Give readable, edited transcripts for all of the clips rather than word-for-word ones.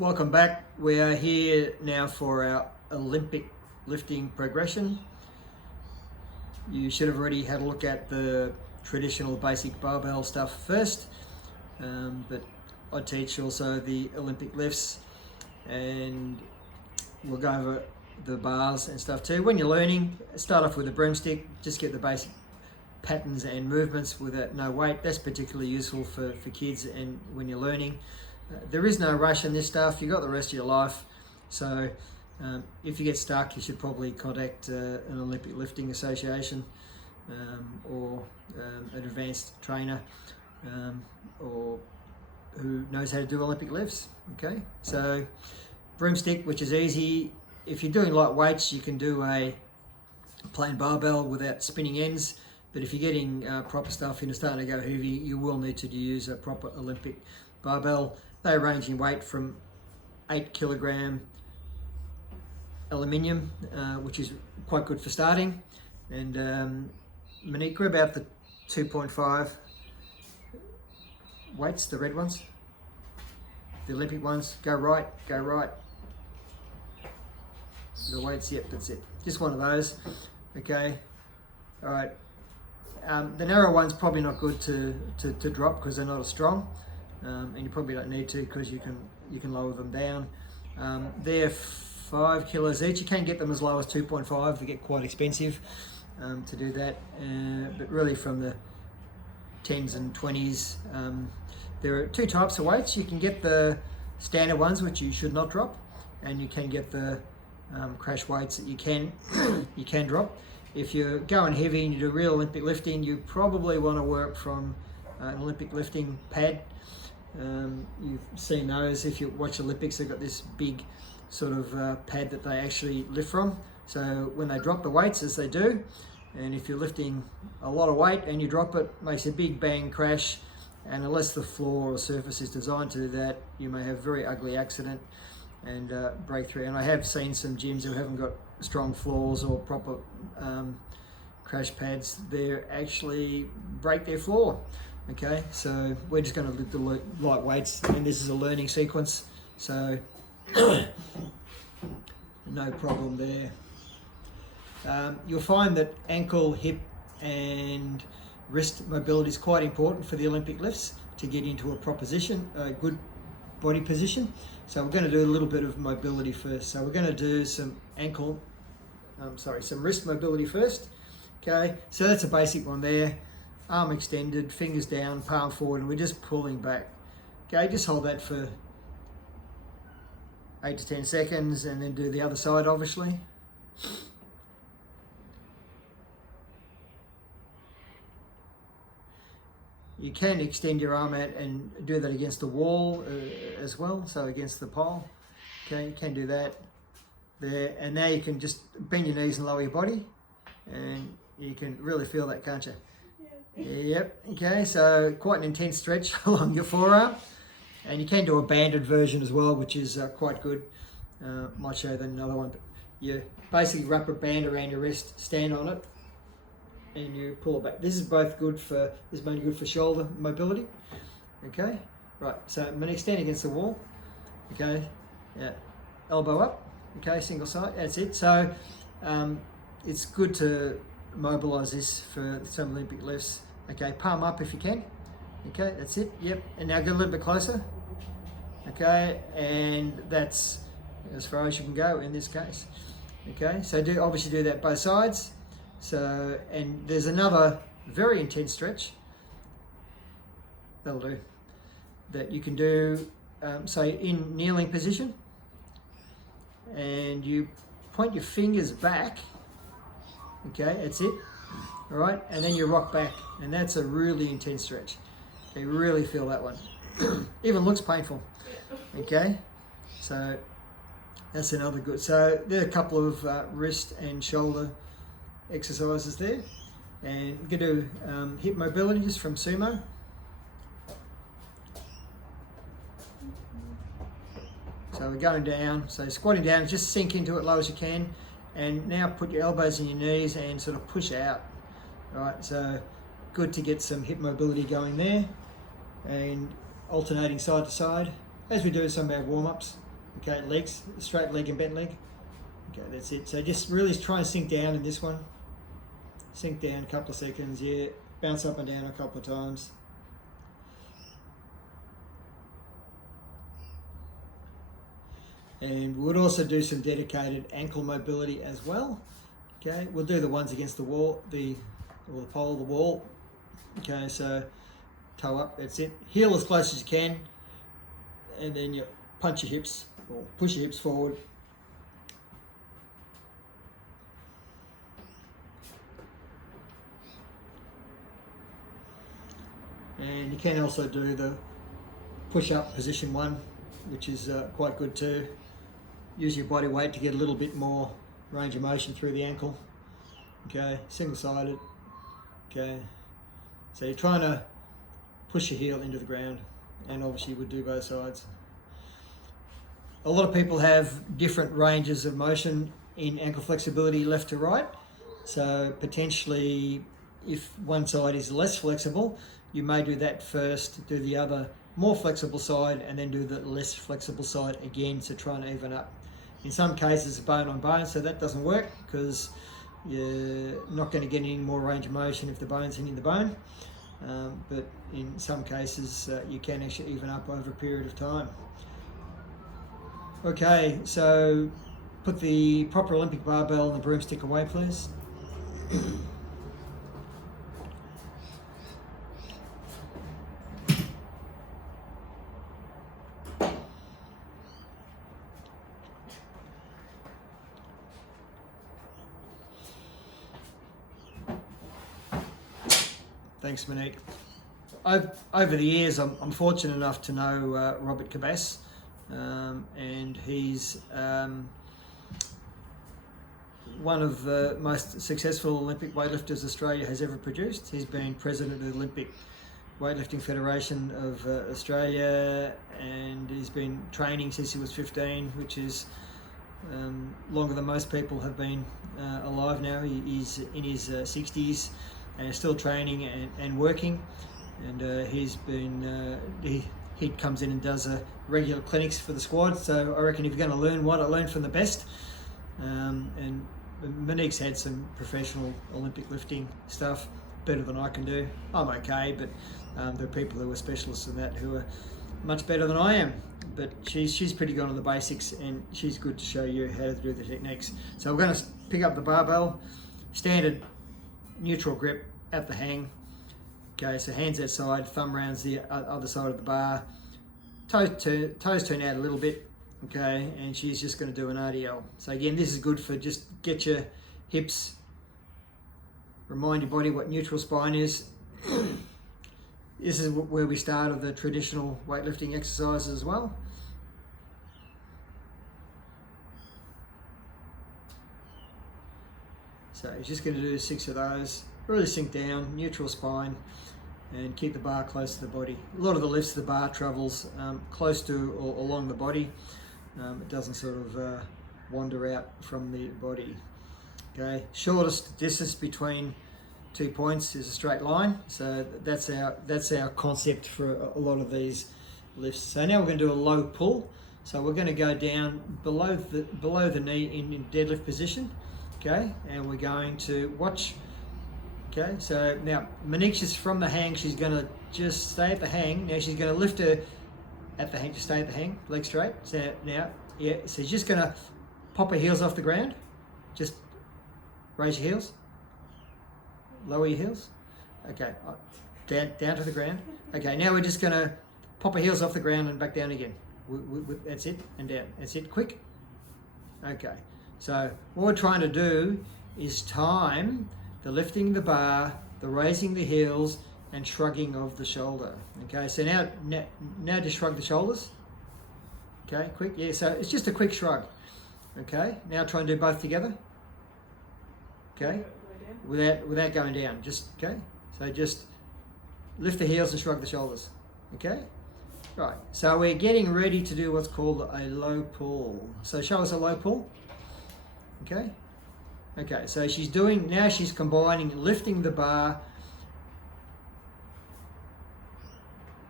Welcome back. We are here now for our Olympic lifting progression. You should have already had a look at the traditional basic barbell stuff first, but I teach also the Olympic lifts, and we'll go over the bars and stuff too. When you're learning, start off with a broomstick, just get the basic patterns and movements with no weight. That's particularly useful for kids and when you're learning. There is no rush in this stuff. You've got the rest of your life. So if you get stuck, you should probably contact an Olympic Lifting Association or an advanced trainer or who knows how to do Olympic lifts. Okay, so broomstick, which is easy. If you're doing light weights, you can do a plain barbell without spinning ends. But if you're getting proper stuff and you're starting to go heavy, you will need to use a proper Olympic barbell. They range in weight from 8 kilogram aluminium, which is quite good for starting. And Monique, grab out the 2.5 weights, the red ones, the Olympic ones. Go right, go right. The weights, yep, that's it. Just one of those. Okay, all right. The narrow one's probably not good to drop because they're not as strong. And you probably don't need to because you can lower them down. They're 5 kilos each. You can get them as low as 2.5. They get quite expensive to do that. But really from the 10s and 20s, there are two types of weights. You can get the standard ones, which you should not drop, and you can get the crash weights that you can drop. If you're going heavy and you do real Olympic lifting, you probably want to work from an Olympic lifting pad. You've seen those. If you watch Olympics, they've got this big sort of pad that they actually lift from. So when they drop the weights, as they do, and if you're lifting a lot of weight and you drop it, it makes a big bang crash, and unless the floor or surface is designed to do that, you may have a very ugly accident and breakthrough. And I have seen some gyms who haven't got strong floors or proper crash pads. They actually break their floor. Okay, so we're just going to lift the light weights, and this is a learning sequence, so no problem there. You'll find that ankle, hip and wrist mobility is quite important for the Olympic lifts to get into a good body position. So we're going to do a little bit of mobility first. So we're going to do some some wrist mobility first. Okay, so that's a basic one there. Arm extended, fingers down, palm forward, and we're just pulling back. Okay, just hold that for 8 to 10 seconds and then do the other side, obviously. You can extend your arm out and do that against the wall as well, so against the pole. Okay, you can do that there. And now you can just bend your knees and lower your body, and you can really feel that, can't you? Yep, okay, so quite an intense stretch along your forearm. And you can do a banded version as well, which is quite good. Might show you then another one. But you basically wrap a band around your wrist, stand on it, and you pull it back. This is mainly good for shoulder mobility. Okay, right, so Monique, stand against the wall. Okay, yeah, elbow up. Okay, single side, that's it. So it's good to mobilize this for some Olympic lifts. Okay, palm up if you can. Okay, that's it. Yep, and now go a little bit closer. Okay, and that's as far as you can go in this case. Okay, so obviously do that both sides. So, and there's another very intense stretch that'll do that you can do. So in kneeling position, and you point your fingers back. Okay, that's it. All right, and then you rock back, and that's a really intense stretch. You really feel that one. Even looks painful. Okay, so that's another good. So there are a couple of wrist and shoulder exercises there, and we're going to do hip mobility just from sumo. So we're going down. So squatting down, just sink into it low as you can. And now put your elbows in your knees and sort of push out. All right, so good to get some hip mobility going there, and alternating side to side as we do some of our warm-ups. Okay, legs, straight leg and bent leg. Okay, that's it. So just really try and sink down in this one. Sink down a couple of seconds, yeah. Bounce up and down a couple of times. And we would also do some dedicated ankle mobility as well. Okay, we'll do the ones against the wall, the pole of the wall. Okay, so toe up, that's it. Heel as close as you can, and then you punch your hips or push your hips forward. And you can also do the push-up position 1, which is quite good too. Use your body weight to get a little bit more range of motion through the ankle. Okay, single-sided. Okay, so you're trying to push your heel into the ground, and obviously you would do both sides. A lot of people have different ranges of motion in ankle flexibility left to right. So potentially, if one side is less flexible, you may do that first, do the other more flexible side, and then do the less flexible side again to try and even up. In some cases, bone on bone, so that doesn't work because you're not going to get any more range of motion if the bone's hitting the bone. But in some cases, you can actually even up over a period of time. Okay, so put the proper Olympic barbell and the broomstick away, please. Thanks, Monique. Over the years, I'm fortunate enough to know Robert Cabas, and he's one of the most successful Olympic weightlifters Australia has ever produced. He's been president of the Olympic Weightlifting Federation of Australia, and he's been training since he was 15, which is longer than most people have been alive now. He's in his 60s. And still training and working, and he's been he comes in and does regular clinics for the squad. So I reckon if you're going to learn one, I learn from the best. And Monique's had some professional Olympic lifting stuff, better than I can do. I'm okay, but there are people who are specialists in that who are much better than I am. But she's pretty good on the basics, and she's good to show you how to do the techniques. So we're going to pick up the barbell, standard neutral grip at the hang. Okay, so hands outside, thumb rounds the other side of the bar, toes turn out a little bit. Okay, and she's just going to do an RDL. So again, this is good for just get your hips, remind your body what neutral spine is. This is where we started the traditional weightlifting exercises as well. So you're just going to do 6 of those. Really sink down, neutral spine, and keep the bar close to the body. A lot of the lifts, the bar travels close to or along the body. It doesn't sort of wander out from the body. Okay, shortest distance between 2 points is a straight line. So that's our concept for a lot of these lifts. So now we're going to do a low pull. So we're going to go down below the knee in deadlift position. Okay, and we're going to watch. Okay, so now Monique's just from the hang. She's going to just stay at the hang. Now she's going to lift her at the hang, just stay at the hang, leg straight. So now, yeah, so she's just going to pop her heels off the ground. Just raise your heels. Lower your heels. Okay, down to the ground. Okay, now we're just going to pop her heels off the ground and back down again. That's it, and down. That's it, quick. Okay, so what we're trying to do is time the lifting of the bar, the raising the heels, and shrugging of the shoulder. Okay, so now just shrug the shoulders. Okay, quick, yeah, so it's just a quick shrug. Okay, now try and do both together. Okay, without going down, just, okay, so just lift the heels and shrug the shoulders. Okay, right, so we're getting ready to do what's called a low pull. So show us a low pull. Okay. Okay, so she's combining lifting the bar,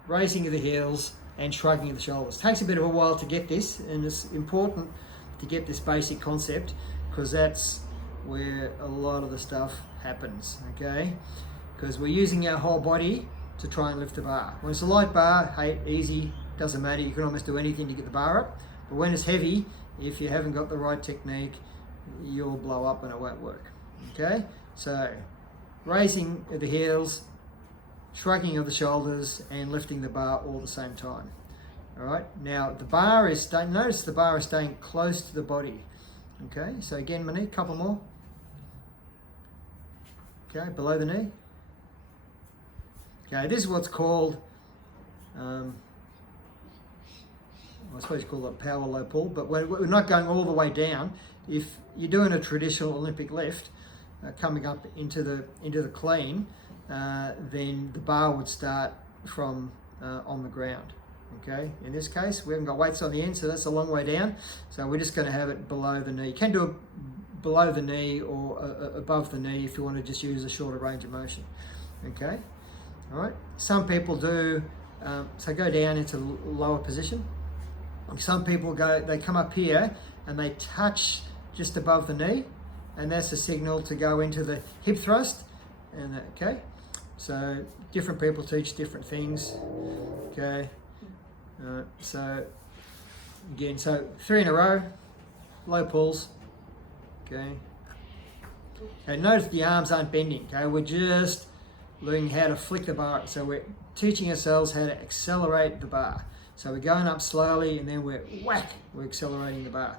raising the heels, and shrugging of the shoulders. It takes a bit of a while to get this, and it's important to get this basic concept because that's where a lot of the stuff happens, okay? Because we're using our whole body to try and lift the bar. When it's a light bar, hey, easy, doesn't matter, you can almost do anything to get the bar up. But when it's heavy, if you haven't got the right technique, you'll blow up and it won't work, okay? So, raising of the heels, shrugging of the shoulders, and lifting the bar all at the same time. All right, now the bar is staying, notice the bar is staying close to the body. Okay, so again, my knee, couple more. Okay, below the knee. Okay, this is what's called, I suppose you call it power low pull, but we're not going all the way down. If you're doing a traditional Olympic lift, coming up into the clean, then the bar would start from on the ground. Okay, in this case, we haven't got weights on the end, so that's a long way down. So we're just going to have it below the knee. You can do it below the knee or above the knee if you want to just use a shorter range of motion. Okay, all right. Some people do, so go down into lower position. Some people they come up here and they touch just above the knee, and that's a signal to go into the hip thrust. And okay, so different people teach different things. Okay. So again, so 3 in a row, low pulls. Okay. Okay, notice the arms aren't bending. Okay, we're just learning how to flick the bar. So we're teaching ourselves how to accelerate the bar. So we're going up slowly, and then we're accelerating the bar.